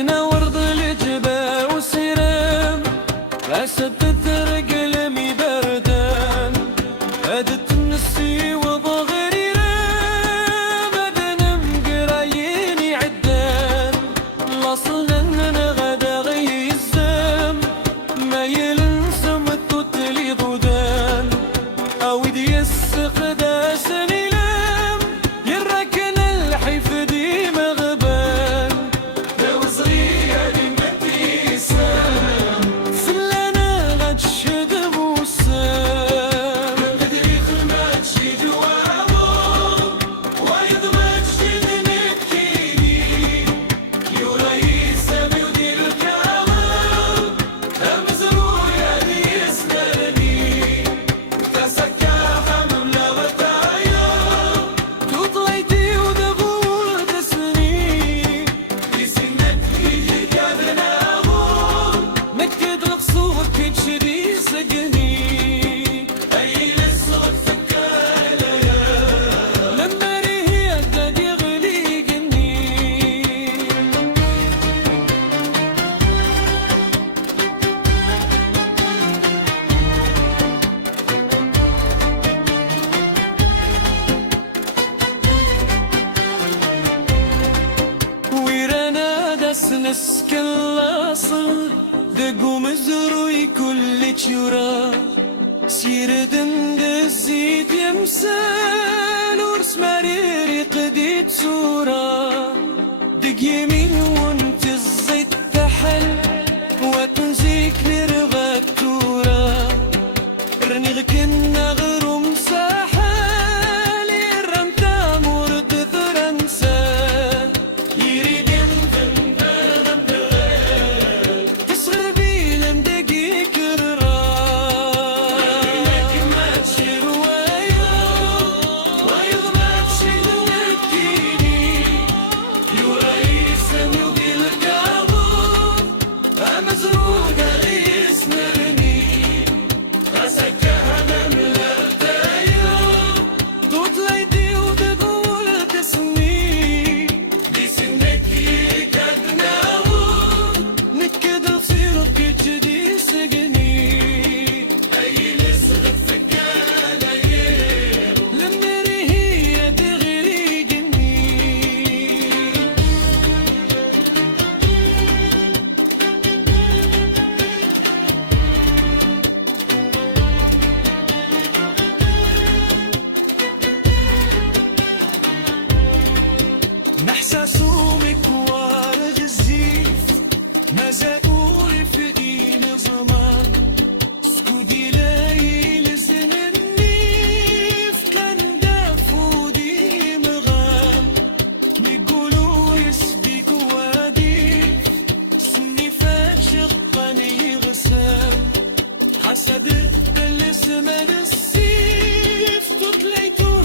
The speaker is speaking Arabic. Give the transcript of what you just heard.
عدنا ورد الجبال وسيرام أسد تثرق لمي بردان هدت النسي وضغري رام أدنا مقراييني عدان لاصل أننا غدا غي الزام ما يلنسم التوتلي ضدان أو يدي السقدا سنيلام يركن الحيف دي مغبان لو صغير متي سام فلانا غتشد بوسام مدري خمات شي جوابو وايض ما تشد نكيني يورا يسامي ودير الكلام مزرويا لي يسنرني تسكى حملة وتايا تطليتي ودغول تسني في سنك يجي كابنا غول مكد القصور كتشري سجني أي للصوت فكالة لما ريهي أدد يغلي قني ويرانا داس نسكن لاصل دقو مزروي كل تشورا سير دند الزيت يمسال ورس مريري قديت صورة دق يمين وانت الزيت تحل وتنزيك نرغاك تورا رنيغك النغر مساحل يرمتا مورد ذرنسا يريد يمكن بغم تغير تصغر بيلم دقيق الراي لكن ما تشير وايض ما تشيد وكيني يورا يسمي ودير الكابور مزروقة غيس نرني غسكها مملة تايا تطليتي وتقول تسني دي سنك يكدنا نكد الخيرك كتدي سجني أي لسغت فكالة لما ريهي دغري جني نحساسو مكوار غزيف ما زاقول في دين زمان سكودي لاي لزن النيف كان دافو دي مغام نقولو يسبيك واديف سني فاشق قني غسام حسد الاسم السيف تطليتو